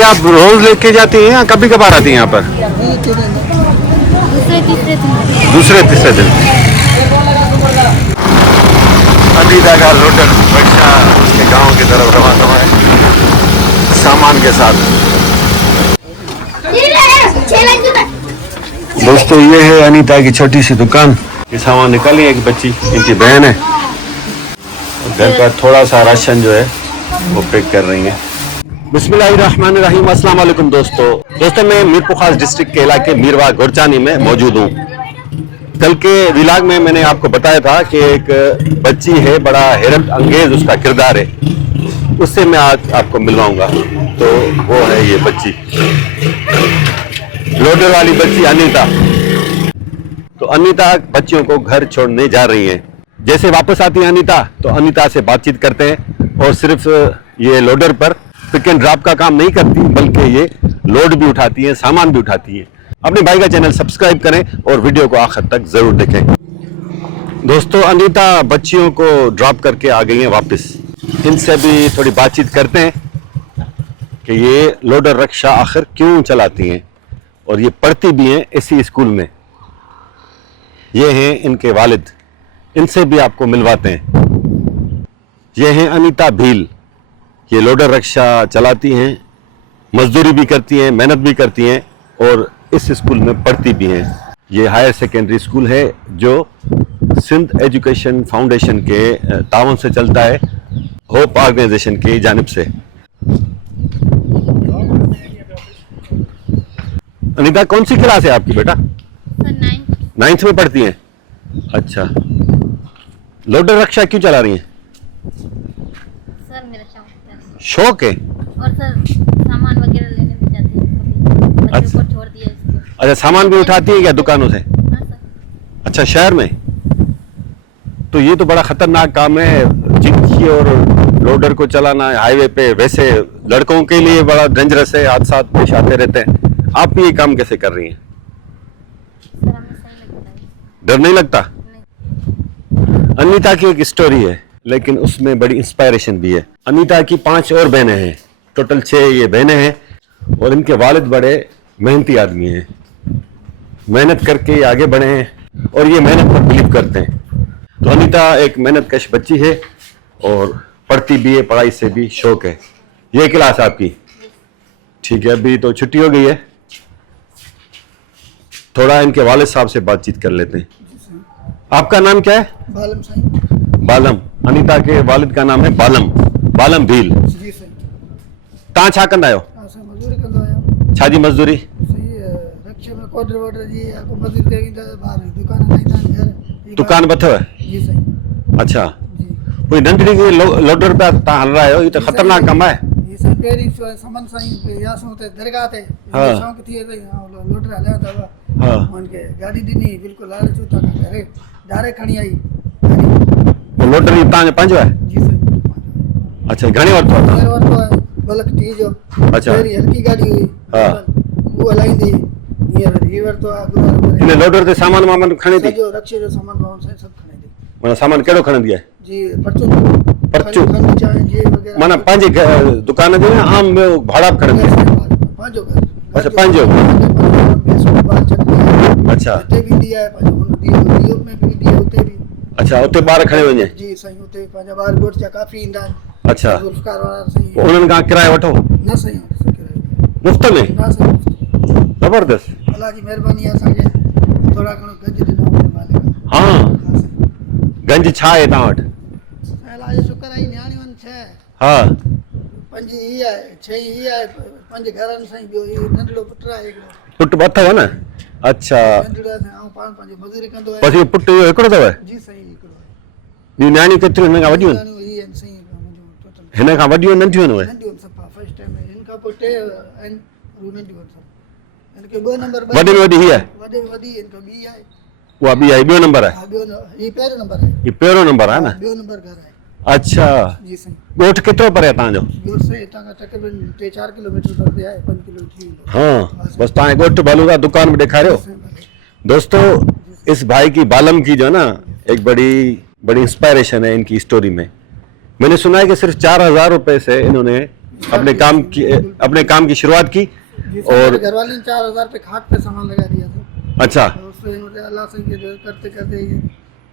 ये आप रोज लेके जाती हैं या कभी कभार आती हैं यहाँ पर? दूसरे तीसरे दिन। अनीता का लोडर रिक्शा उसके गांव की तरफ रवाना हुआ है सामान के साथ। दोस्तों ये है अनीता की छोटी सी दुकान। ये सामान निकाली एक बच्ची, इनकी बहन है, घर का थोड़ा सा राशन जो है वो पैक कर रही है। बिस्मिल्लाहिर्रहमानिर्रहीम, अस्सलाम वालेकुम दोस्तों मैं मीरपुर खास डिस्ट्रिक्ट के इलाके मीरवा गोरचानी में मौजूद हूँ। कल के व्लॉग में मैंने आपको बताया था कि एक बच्ची है, बड़ा हैरत अंगेज उसका किरदार है, उससे मैं आज आपको मिलवाऊंगा। तो वो है ये बच्ची, लोडर वाली बच्ची अनीता। तो अनीता बच्चियों को घर छोड़ने जा रही है। जैसे वापस आती है अनीता तो अनीता से बातचीत करते हैं, और सिर्फ ये लोडर पर पिक एंड ड्रॉप का काम नहीं करती बल्कि ये लोड भी उठाती है, सामान भी उठाती है। अपने भाई का चैनल सब्सक्राइब करें और वीडियो को आखिर तक जरूर देखें। दोस्तों अनीता बच्चियों को ड्रॉप करके आ गई हैं वापस। इनसे भी थोड़ी बातचीत करते हैं कि ये लोडर रिक्शा आखिर क्यों चलाती हैं, और ये पढ़ती भी हैं इसी स्कूल में। ये हैं इनके वालिद, इनसे भी आपको मिलवाते हैं। ये हैं अनीता भील, ये लोडर रिक्शा चलाती हैं, मजदूरी भी करती हैं, मेहनत भी करती हैं, और इस स्कूल में पढ़ती भी हैं। ये हायर सेकेंडरी स्कूल है जो सिंध एजुकेशन फाउंडेशन के तावन से चलता है, होप ऑर्गेनाइजेशन की जानिब से। अनीता कौन सी क्लास है आपकी बेटा? 9th में पढ़ती हैं। अच्छा, लोडर रिक्शा क्यों चला रही हैं? सर मेरा शौक है। और सर सामान वगैरह लेने भी जाती हूँ, बच्चों को छोड़ दिया इसको। अच्छा, सामान भी उठाती है क्या दुकानों से? हाँ सर। अच्छा, शहर में? तो ये तो बड़ा खतरनाक काम है, जिंदगी और लोडर को चलाना हाईवे पे। वैसे लड़कों के लिए बड़ा डेंजरस है, हादसा पेश आते रहते हैं। आप भी ये काम कैसे कर रही हैं? सर हमें सही लगता है। डर नहीं लगता? नहीं। अनीता की एक स्टोरी है, लेकिन उसमें बड़ी इंस्पायरेशन भी है। अनीता की 5 और बहनें हैं, टोटल 6 ये बहनें हैं, और इनके वालिद बड़े मेहनती आदमी हैं। मेहनत करके ये आगे बढ़े हैं, और ये मेहनत पर बिलीव करते हैं। तो अनीता एक मेहनत कश बच्ची है, और पढ़ती भी है, पढ़ाई से भी शौक है। ये क्लास आपकी? ठीक है, अभी तो छुट्टी हो गई है, थोड़ा इनके वालिद साहब से बातचीत कर लेते हैं। आपका नाम क्या है? बालम साईं। बालम। अनीता के वालिद का नाम है बालम भील। जी साईं। तव्हां छा कंदा आहियो? असां मज़दूरी कंदो आहियां। छा जी मज़दूरी? सही रिक्शे में कोडर वोडर जी को मज़दूरी करींदा, ॿार दुकान हलाईंदा आहिनि घर। दुकान बि अथव? जी साईं। अच्छा, जी। कोई नंढड़ी लोडर पिया तव्हां हल रहा आहियो, ये तो खतरनाक कमु आहे। ये साईं पहिरीं समन साईं पे यासूं ते दरगाह ते शौक़ थी वई, लोडर हलिया अथव। हाँ। उनखे गाॾी ॾिनी, बिल्कुलु लालच था करे डायरेक्ट खणी आई वो लोडर ही तव्हांजो पंहिंजो आहे? जी साईं। अच्छा, घणी वरितो आहे तव्हां? वरितो आहे बलक टी जो। अच्छा। पहिरीं हल्की गाॾी हुई, हा। उहो हलाईंदी। हींअर ही वरितो आहे। इन लोडर ते सामान वामान खणे थी? सॼो रक्शे जो सामान वामान सभु खणे थी। माना सामान कहिड़ो खणंदी आहे? जी परचूं खंड चांहि जे वग़ैरह। माना पंहिंजे दुकान जो या आम ॿियो भाड़ा बि खणंदी आहे? पंहिंजो घर। अच्छा, पंहिंजो। अच्छा। हुते बि ईंदी आहे, पंहिंजो हुन ॾींहुं में बि ईंदी आहे, हुते बि। अच्छा, उते ॿार खणे वञे? जी साईं, हुते पंहिंजा ॿार ॻोठ जा काफ़ी ईंदा आहिनि। अच्छा। ज़ुल्फ़कार वारा साईं। पोइ उन्हनि खां किरायो वठो? न साईं, मुफ़्त में? न साईं। ज़बरदस्त। अलाह जी महिरबानी आहे, असांखे थोरा घणो गंज ॾिनो मालिक। हाँ, गंज छा आहे तव्हां वटि? अलाह जो शुक्र आहे, नियाणियूं आहिनि 6। हाँ। 5 ही आहे, 6 ही आहे, 5 घर आहिनि साईं। ॿियो इहो नंढड़ो पुटु आहे हिकिड़ो। पुट बि अथव न? अच्छा, नंढड़ो आहे, ऐं पाण पंहिंजी मज़दूरी कंदो आहे। बसि इहो पुट इहो हिकिड़ो अथव? जी साईं, हिकिड़ो आहे। ॿियूं नियाणियूं केतिरियूं हिन खां वॾियूं आहिनि? नियाणियूं इहे आहिनि साईं, मुंहिंजो टोटल। हिन खां वॾियूं नंढियूं आहिनि उहे? नंढियूं आहिनि सभु, फर्स्ट टाइम में। हिन खां पोइ 2 आहिनि, उहे नंढियूं आहिनि सभु। हिनखे 2 नंबर वॾे में वॾी हीअ आहे? वॾे में वॾी हिन खां ॿी आहे। उहा ॿी आहे, ॿियो नंबर आहे? हा, ॿियो हीअ पहिरियों नंबर आहे। हीअ पहिरियों नंबर आहे न? ॿियो नंबर घर आहे। अच्छा, जी साईं। ॻोठ केतिरो परे आहे तव्हांजो? ॻोठ साईं हितां खां तक़रीबन 3-4 किलोमीटर परते आहे, 5 किलो थी वेंदो। हाँ, बस तव्हां ॻोठ भलो था, दुकान भी ॾेखारियो। दोस्तों इस भाई की बालम की जो ना एक बड़ी इंस्पायरेशन है इनकी स्टोरी में। मैंने सुना है कि सिर्फ 4000 रुपए से इन्होंने अपने काम की शुरुआत की। जी और- और घर वाले ने 4000 पे खाट पे सामान लगा दिया था। अच्छा, और उससे मुझे अल्लाह से ये करते करते ये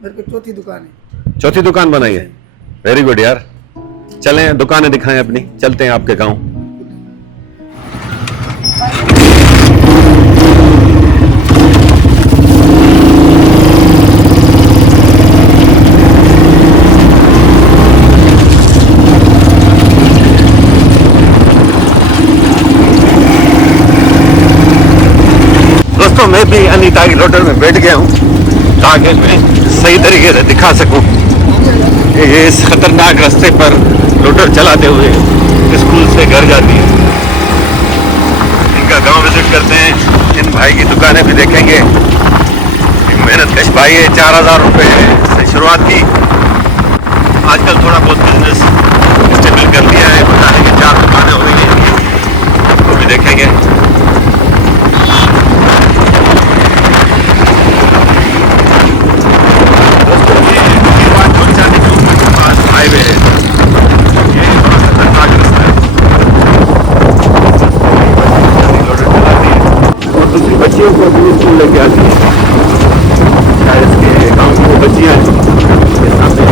मेरे को चौथी दुकान है। चौथी दुकान बनाई है। वेरी गुड यार। चलें दुकानें दिखाएं अपनी, चलते हैं आपके गांव। दोस्तों मैं भी अनीता की लोडर में बैठ गया हूँ ताकि मैं सही तरीके से दिखा सकूं कि ये इस खतरनाक रास्ते पर लोडर चलाते हुए स्कूल से घर जाती है। इनका गांव विजिट करते हैं, इन भाई की दुकानें भी देखेंगे। मेहनत कश भाई है, 4000 रुपये से शुरुआत की। आजकल थोड़ा बहुत बिजनेस स्टेबल कर लिया है, पता है कि 4 दुकानें हो गई हैं, वो भी देखेंगे। हाईवे है, ये थोड़ा खतरनाक रास्ता है। लोडर चलाती है और दूसरी बच्चियों को भी स्कूल लेके आती है। शायद इसके गाँव की वो बच्चियाँ हैं ये सामने।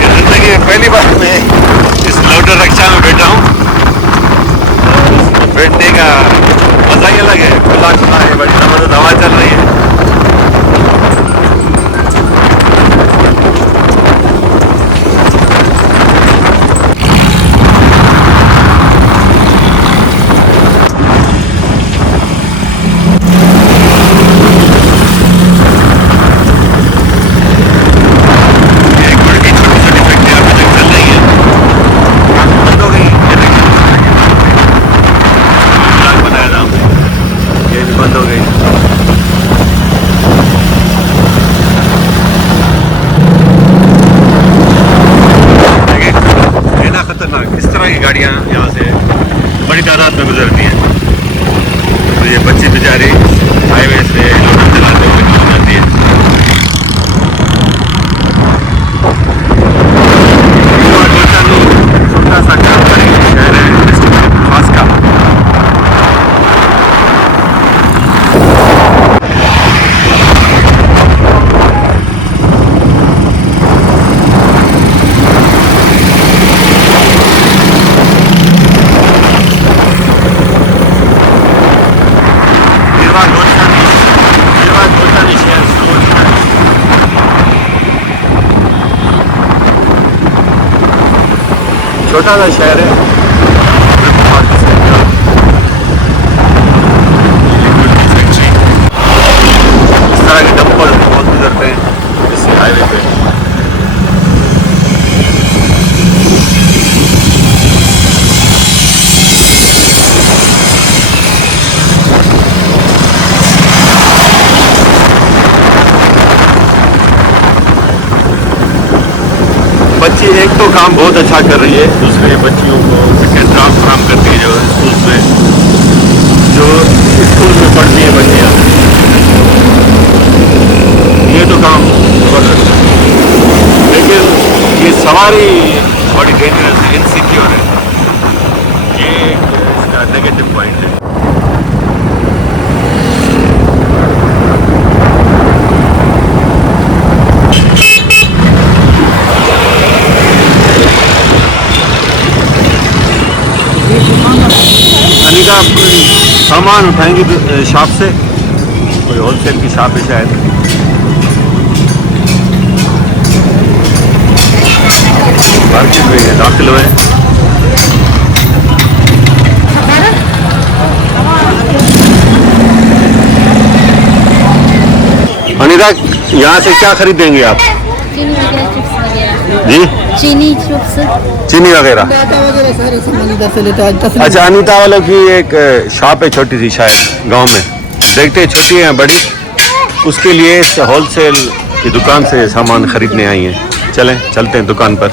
ये जिंदगी में पहली बार मैं इस लोडर रिक्शा में बैठा हूँ। बैठने का मजा ही अलग है। खुला खुला है, बड़ी जबरदस्त हवा चल रही है। गाड़ियाँ यहाँ से बड़ी तादाद में गुजरती हैं, तो ये बच्ची बेचारी हाईवे से लोडर चलाते हुए निकल जाती है। छोटा सा काम करेंगे शहर है खास का। छोटा सा शहर है। इस तरह के डंपर बहुत गुजरते हैं इस हाईवे पे। बच्ची एक तो काम बहुत अच्छा कर रही है, दूसरे बच्चियों को सेकेंड जॉब फराहम करती है जो स्कूल में पढ़ती है बच्चियाँ। ये तो काम जबरदस्त है, लेकिन ये सवारी बड़ी डेंजरस है, इनसिक्योर है। ये इसका नेगेटिव पॉइंट है। अनीता आप कोई सामान उठाएंगी शॉप से, कोई होलसेल की शॉप है शायद। मार्केट में दाखिल हुए। अनीता यहाँ से क्या खरीदेंगे आप? चीनी वगैरह, चिप्स वगैरह। जी, चीनी चिप्स, चीनी वगैरह। आटा वगैरह सारे सामान इधर से लेते हैं। अच्छा, अनीता वालों की एक शॉप है छोटी सी शायद गांव में, देखते हैं छोटी है बड़ी, उसके लिए होलसेल की दुकान से सामान खरीदने आई हैं। चलें चलते हैं दुकान पर।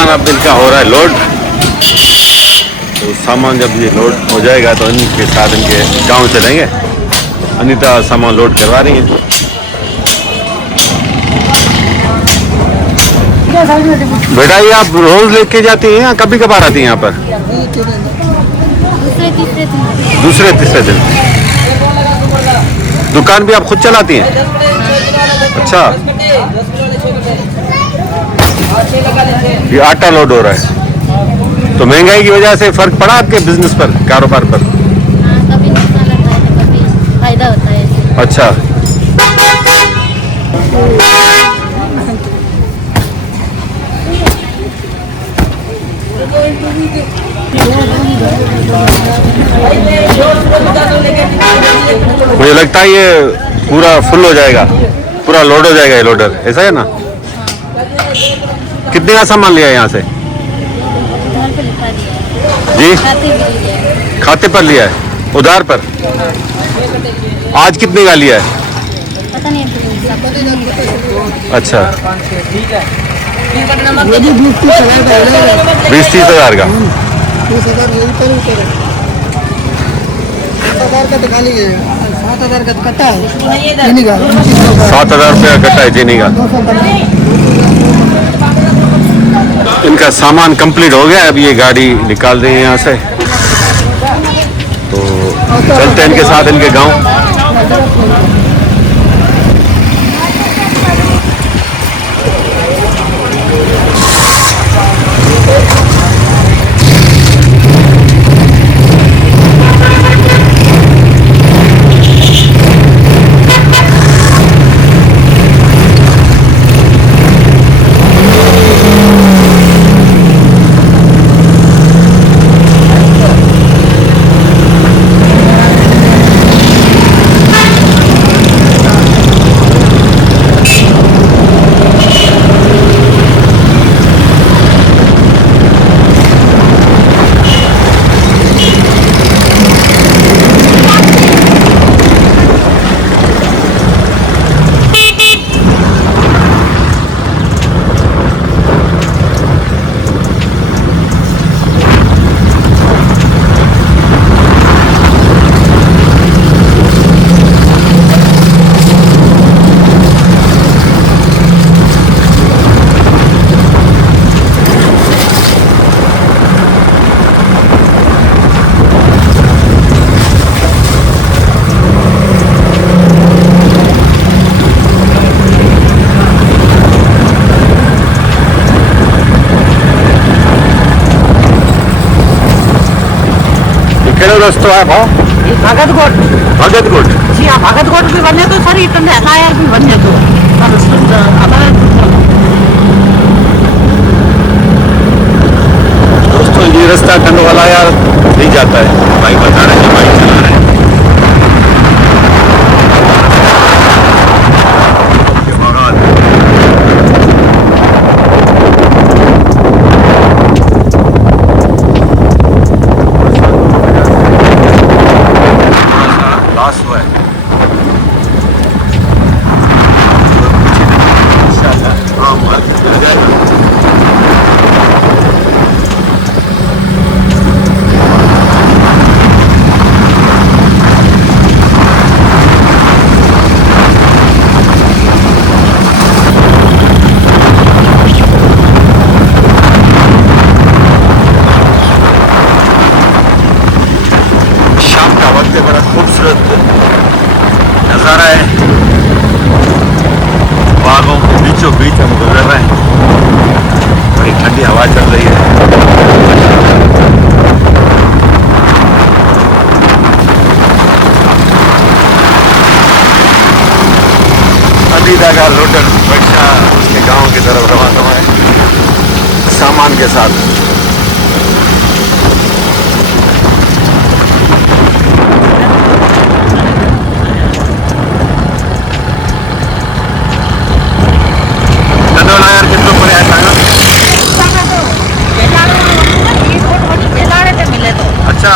सामान अब इनका हो रहा है लोड। तो सामान जब ये लोड हो जाएगा तो इनके साथ इनके गांव चलेंगे। अनीता सामान लोड करवा रही है। बेटा ये आप रोज लेके जाती हैं या कभी कभार आती हैं यहाँ पर? दूसरे तीसरे दिन। दुकान भी आप खुद चलाती हैं? अच्छा, ये आटा लोड हो रहा है। तो महंगाई की वजह से फर्क पड़ा आपके बिजनेस पर, कारोबार पर? कभी नुकसान होता है तो कभी फायदा होता है। अच्छा, मुझे लगता है ये पूरा फुल हो जाएगा, पूरा लोड हो जाएगा ये लोडर, ऐसा है ना? कितने का सामान लिया है यहाँ से? घर पे लिखा दिया है, जी, खाते भी लिया है। खाते पर लिया है, उधार पर? आज कितने का लिया है? पता नहीं है। अच्छा, ये भी 20-30 हज़ार का। 7,000 का तो खाली है, 7,000 का तो कट्टा है चीनी का। 7,000 रुपया कट्टा है चीनी का। इनका सामान कंप्लीट हो गया, अब ये गाड़ी निकाल देंगे यहाँ से। तो चलते हैं इनके साथ इनके गांव। रस्तो है भगतगोट भगतगोट। जी हाँ, भगतगोट भी बने तो सर इतने लायर भी बने तो दोस्तों ये रास्ता खंड वाला यार नहीं जाता है, बाइक बता रहे हैं, बाइक चला रहे हैं। बड़ा खूबसूरत नज़ारा है, बागों के बीचों बीच हम गुजर रहे हैं, बड़ी ठंडी हवा चल रही है। अनीता का लोडर बच्चा उसके गांव की तरफ रवाना हुआ है सामान के साथ। अच्छा,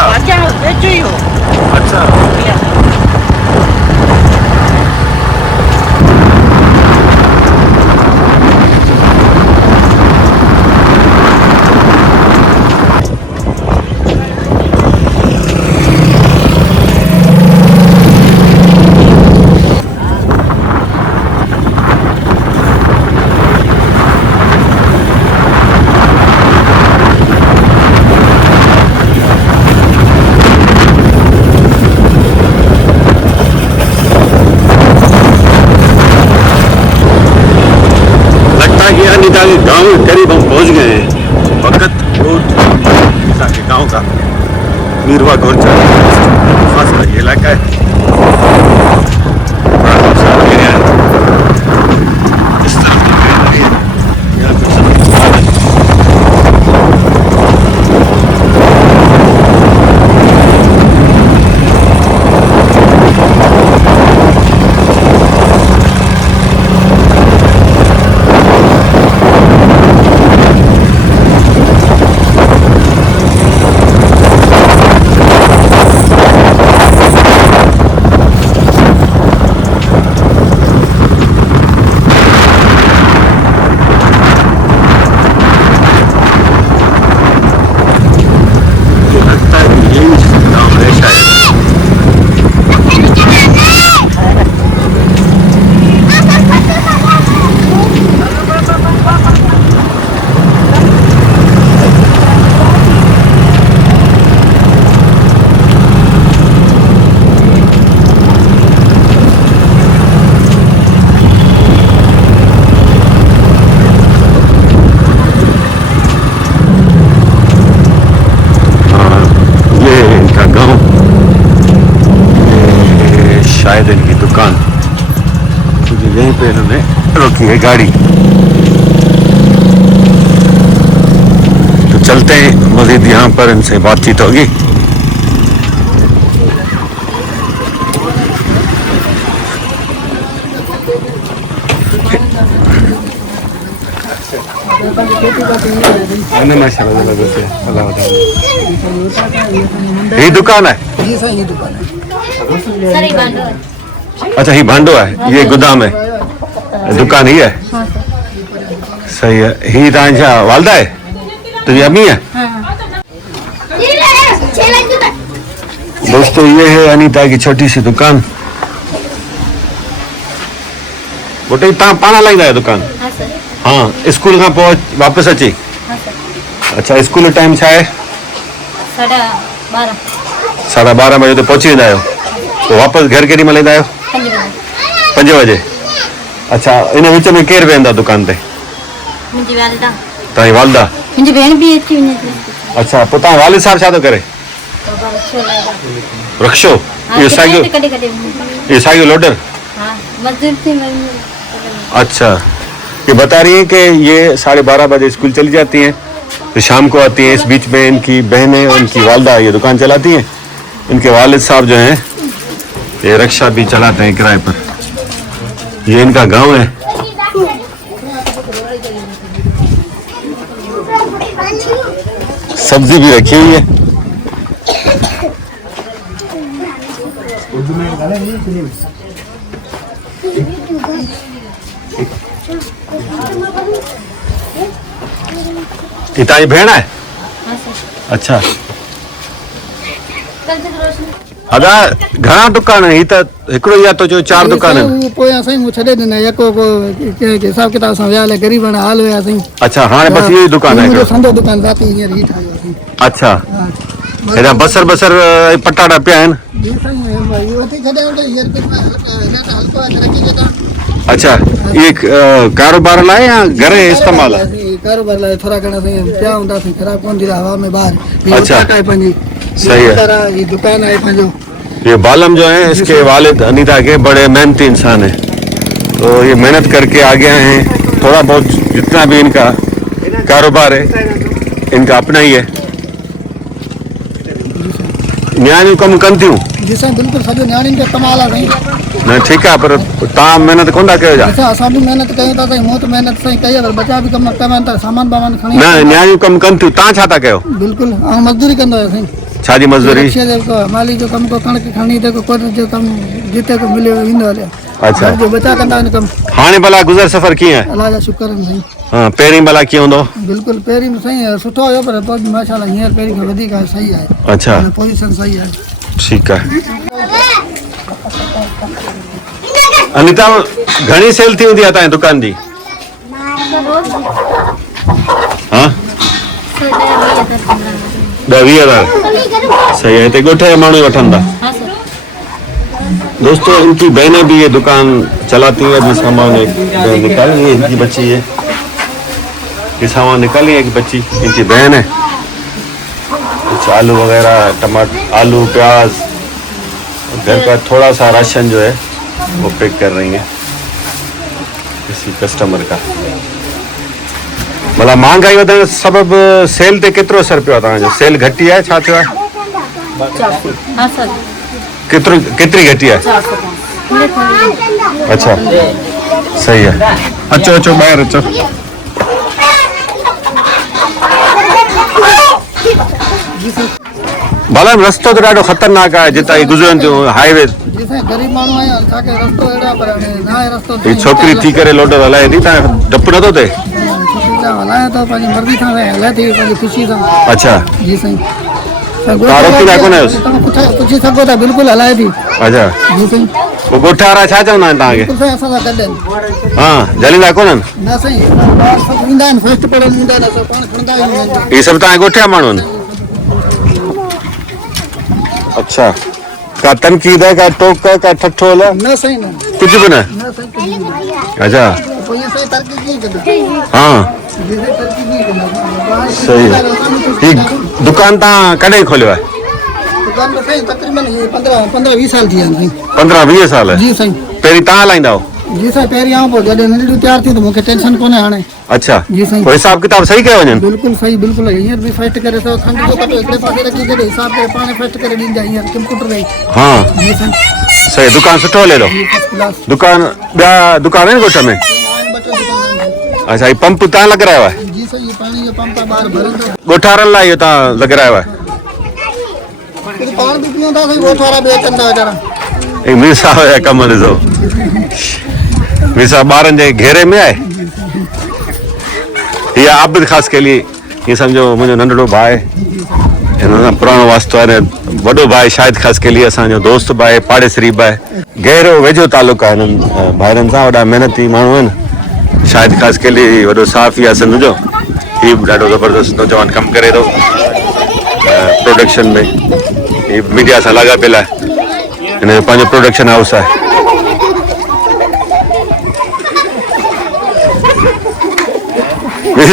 गांव के करीब हम पहुंच गए हैं। वक्त अनीता के गांव का मीरवा गोरचा खास का ये इलाका है। बड़ा खूबसूरत एरिया है। इस तरफ यहाँ पे सब शायद इनकी दुकान, क्योंकि यहीं पे इन्होंने रोकी है गाड़ी। तो चलते हैं, मजीद यहाँ पर इनसे बातचीत होगी। यही दुकान है? जी सर, ये दुकान है। सर ये बांधो है। अच्छा, ये भांडो है, ये गोदाम है, दुकान ही है। हाँ सर। सही है। ही तव्हांजा वालदा है? तो ये अम्मी है? दोस्तों, ये है अनीता की छोटी सी दुकान। बोटे तव्हां पाण हलाईंदा आहियो दुकान? हाँ सर। हाँ, स्कूल खां पोइ वापसि अची? हाँ सर। अच्छा, स्कूल जो टाइम छा आहे? 12:30। 12:30 बजे ते पहुची वेंदा आहियो? तो वापसि घर केॾी महिल ईंदा आहियो? 5 बजे। 5 बजे। अच्छा, इन विच में केरु वेहंदा दुकान ते? मुंहिंजी वालदा। तव्हांजी वालदा? मुंहिंजी भेण बि अची वञे थी। अच्छा, पोइ तव्हां वालिद साहब छा थो करे? रक्षो? इहो साइकिल? कॾहिं ये साइकिल लोडर? हाँ, मजदूर थी मैं। अच्छा, ये बता रही है कि ये 12:30 बजे स्कूल चली जाती हैं, तो शाम को आती हैं। इस बीच में इनकी बहनें, उनकी वालदा ये दुकान चलाती हैं। इनके वालिद साहब जो हैं ये रिक्शा भी चलाते हैं किराए पर। ये इनका गांव है। सब्जी भी रखी हुई है। ये ताई भेण है? हाँ सर। अच्छा, कल से रोशनी। अदा घणा दुकान है? त हिकिड़ो या तो जो 4 दुकान है। वो पोयां साईं मूं छॾे ॾिना यको को के हिसाब किताब सां विया ग़रीबन हाल हुया साईं। अच्छा, हाँ बस यही दुकान है? मुंहिंजो संदो दुकान राति हींअर ही ठाहियो साईं। अच्छा, हाँ। हेॾा बसर पटाटा पिया आहिनि? जी साईं, इहो वठी छॾियो त हींअर हल्को आहे तरक़ी जो तव्हां। अच्छा, ये कारोबार लाइ या घर जे इस्तेमाल? कारोबार लाइ थोरा घणा साईं पिया हूंदासीं, ख़राब कोन थींदा हवा में ॿाहिरि। अच्छा। आहे पंहिंजी। सही है। ये दुकान आहे पंहिंजो। ये बालम जो है, इसके वालिद अनीता के बड़े मेहनती इंसान हैं, तो ये मेहनत करके आ गए हैं। थोड़ा बहुत जितना भी इनका कारोबार है, इनका अपना ही है। न्याणियूं कमु कनि थियूं? जी साईं, बिल्कुलु सॼो नियाणियुनि खे कमाल आहे साईं। न ठीकु आहे, पर तव्हां महिनत कोन था कयो छा? अच्छा, असां बि महिनत कयूं था साईं, मूं त महिनत साईं कई आहे, पर बचा बि कमु कनि था, सामान वामान खणी। न, न्याणियूं कमु कनि थियूं, तव्हां छा था कयो? बिल्कुलु, ऐं मज़दूरी कंदो आहियां साईं। छा जी मज़दूरी? रिक्शे जो माली जो कमु को कणिक खणी जेको कोट जो कमु जिते को मिलियो ईंदो हलियो। अच्छा, जो बचा कंदा आहिनि कमु। हाणे भला गुज़र सफ़र कीअं आहे? अलाह जा शुक्र आहिनि साईं। हाँ, पहिरीं भला कीअं हूंदो? बिल्कुलु पहिरीं में साईं सुठो हुयो, पर पोइ माशाल्लाह हींअर पहिरीं खां वधीक सही आहे। अच्छा, पोजीशन सही आहे। ठीकु आहे। अनीता, घणी सेल थी हूंदी आहे तव्हांजी दुकान जी? हाँ, 10-20 हज़ार। सही है। हिते ॻोठ जा माण्हू वठनि था? हाँ सर। दोस्तों, इनकी बहनें भी ये दुकान चलाती हैं। अभी सामान एक निकाल, ये इनकी बच्ची है, ये सामान निकाली एक बच्ची, इनकी बहन है। कुछ आलू वगैरह, टमाटर, आलू, प्याज, घर का थोड़ा सा राशन जो है वो पैक कर रही है किसी कस्टमर का। मतलब महंगाई वधण सबब सेल ते केतिरो असर पियो आहे तव्हांजो? सेल घटी आहे, छा थियो आहे? हाँ सर, केतिरी घटी आहे? थोड़े थोड़े। अच्छा, सही है। अचो अचो ॿाहिरि अचो। भला रस्तो तो ॾाढो ख़तरनाक आहे जितां ही गुज़रनि थियूं हाईवे। जिसे गरीब माण्हू आहियूं असांखे रस्तो अहिड़ा पर ना आहे रस्तो। ही छोकिरी थी करे लोडर हलाए थी, तव्हां डपु नथो थिए? हलाए थो पंहिंजी मर्ज़ी सां हलाए थी, पंहिंजी ख़ुशी सां। अच्छा, जी साईं। तव्हां रोकींदा कोन आहियोसि? पुछी सघो था, बिल्कुलु हलाए थी। अच्छा, जी साईं। पोइ ॻोठ वारा छा चवंदा आहिनि तव्हांखे? बिल्कुलु साईं, असां सां गॾु आहिनि। हा, जलींदा कोन्हनि? न साईं, ॿार सभु ईंदा आहिनि, फर्स्ट पढ़ण ईंदा आहिनि, असां पाण खणंदा आहियूं। ये सब तव्हां ॻोठिया माण्हू आहिनि? अच्छा, का तनकीद है, का टोक है, का ठठोल है? न साईं, न कुछ भी न? न साईं, कुझु बि न। अच्छा, पोइ इहे साईं तरक़ी कीअं कंदा? हाँ जी साईं, तरक़ी कीअं कंदा? सही है। ही दुकान तव्हां कॾहिं खोलियो आहे? दुकान में साईं तक़रीबन 15-20 साल थी विया आहिनि साईं। 15-20 साल? जी साईं। पहिरीं तव्हां हलाईंदा हो? जी साईं, पहिरीं आऊं, पोइ जॾहिं नंढड़ियूं तयारु थी त मूंखे टेंशन कोन्हे हाणे। अच्छा, जी साईं। पोइ हिसाब किताब सही कयो वञनि? बिल्कुलु सही, बिल्कुलु। हींअर बि फर्स्ट करे सो खंड जो कटो हिकिड़े पासे रखी करे हिसाब करे पाण फर्स्ट करे ॾींदा हींअर कंप्यूटर में। हाँ, जी साईं। सही। दुकान सुठो हले थो? First class. दुकान, ॿिया दुकान आहिनि ॻोठ में? अच्छा, ही पंप तव्हां लॻारायो आहे? जी साईं, ये पाणी जो पंप आहे, ॿाहिरि भरंदो। ॻोठ वारनि लाइ इहो तव्हां लॻारायो आहे? पाण बि पीऊं था साईं, ॻोठ वारा बि अचनि था वीचारा। ऐं मीर साहब जा कम ॾिसो। मीर साहब ॿारनि जे घेरे में आहे। ये आबिद ख़ास के लिए, ये समझो मुझे नंढड़ो भाई है, पुरानो वास्तो है, वॾो भाई शायद ख़ास के लिए असांजो दोस्त भाई, पाड़ेसरी भाई, गहरो वेझो तालुक आहे हिननि भाइरनि सां। वॾा महिनती माण्हू आहिनि, शायद ख़ास के लिए वॾो साफ़ी आहे सिंध जो। ही बि ॾाढो ज़बरदस्त नौजवान कमु करे थो प्रोडक्शन में। ही मीडिया सां लाॻापियल आहे, हिन जो पंहिंजो प्रोडक्शन हाउस आहे।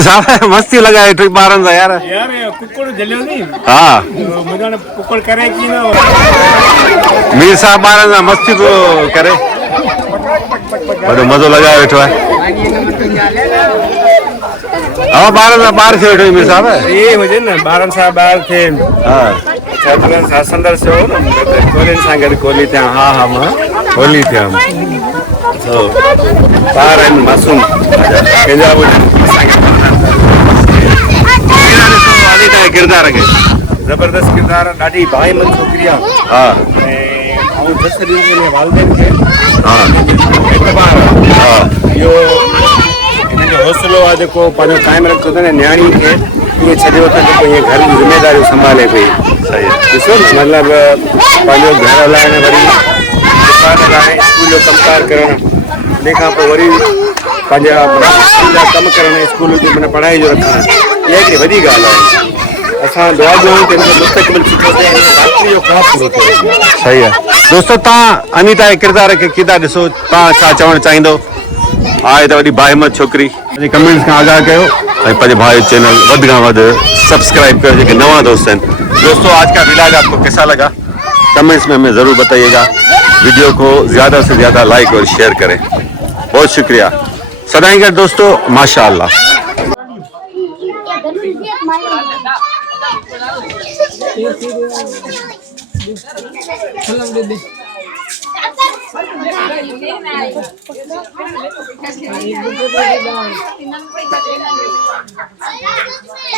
साहब मस्ती लगाए ट्रिप ॿारनि सां यार। कुकुड़ जलियो नी? हाँ, मुझे कुकुड़ करे की ना? मीर साहब ॿारनि सां मस्ती पियो करे, ॾाढो मज़ो लॻाए वेठो आहे। हाँ, ॿारनि सां ॿार खे वेठो मीर साहब? ये हुजे न ॿारनि सां ॿार थे। हाँ, छात्रनि सां संदर्श हो न, कोलिन सां गॾु कोली थिया। हाँ हाँ, मां कोली थिया। ॿार आहिनि मासूम, पंहिंजा किरदार खे ज़बरदस्त किरदार, ॾाढी भाईमंद छोकिरी आहे। हाँ, ऐं 10 ॾींहं में वालदेन खे हाँ, एतबार आहे। इहो हिन जो हौसलो आहे जेको पंहिंजो क़ाइमु रखो अथनि न्याणी खे ईअं छॾियो अथनि जेको ईअं घर जी ज़िमेदारियूं संभाले पई। सही आहे। ॾिसो न, मतिलबु पंहिंजो घर हलाइण, वरी दुकान हलाइण, स्कूल जो कमकार करणु, तंहिंखां पोइ वरी पंहिंजा कमु करणु, स्कूल जो माना पढ़ाई जो रखणु, इहा हिकिड़ी वॾी ॻाल्हि आहे। असां दुआ कयूं त हिन जो मुस्तक़बिल सुठो थिए, बाक़ी जो ख़ासि सुठो थिए। सही आहे। दोस्तो, तव्हां अनीता जे किरदार खे कीदा ॾिसो? तव्हां छा चवणु चाहींदो? आहे त वॾी बाहिमत छोकिरी। कमेंट्स खां आगाह कयो ऐं पंहिंजे भाई चैनल वधि खां वधि सब्सक्राइब कयो जेके नवा दोस्त आहिनि। दोस्तों, आज का व्लॉग आपको कैसा लगा? कमेंट्स में हमें ज़रूर बताइएगा। वीडियो को ज़्यादा से ज़्यादा लाइक और शेयर करें। बहुत शुक्रिया। सदाई गढ़ दोस्तों, माशाअल्लाह। Gracias.